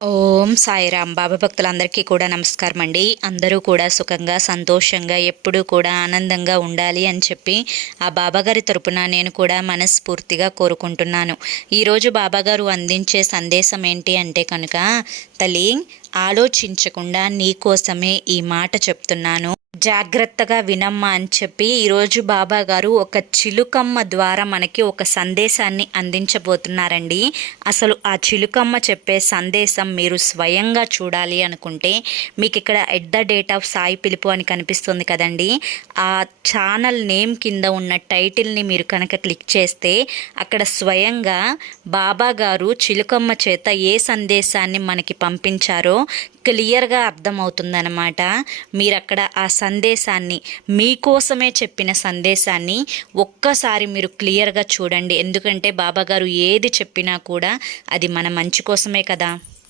ఓం సాయిరామ్. బాబా భక్తులందరికీ కూడా నమస్కారం అండి. అందరూ కూడా సుఖంగా సంతోషంగా ఎప్పుడూ కూడా ఆనందంగా ఉండాలి అని చెప్పి ఆ బాబాగారి తరపున నేను కూడా మనస్ఫూర్తిగా కోరుకుంటున్నాను. ఈరోజు బాబాగారు అందించే సందేశం ఏంటి అంటే కనుక, తల్లి ఆలోచించకుండా నీకోసమే ఈ మాట చెప్తున్నాను, జాగ్రత్తగా వినమ్మా అని చెప్పి ఈరోజు బాబా గారు ఒక చిలుకమ్మ ద్వారా మనకి ఒక సందేశాన్ని అందించబోతున్నారండి. అసలు ఆ చిలుకమ్మ చెప్పే సందేశం మీరు స్వయంగా చూడాలి అనుకుంటే మీకు ఇక్కడ at the date of Sai పిలుపు అని కనిపిస్తుంది కదండి. ఆ ఛానల్ నేమ్ కింద ఉన్న టైటిల్ని మీరు కనుక క్లిక్ చేస్తే అక్కడ స్వయంగా బాబా గారు చిలుకమ్మ చేత ఏ సందేశాన్ని మనకి పంపించారో క్లియర్గా అర్థమవుతుందన్నమాట. మీరు అక్కడ ఆ సందేశాన్ని, మీకోసమే చెప్పిన సందేశాన్ని ఒక్కసారి మీరు క్లియర్గా చూడండి. ఎందుకంటే బాబాగారు ఏది చెప్పినా కూడా అది మన మంచి కోసమే కదా.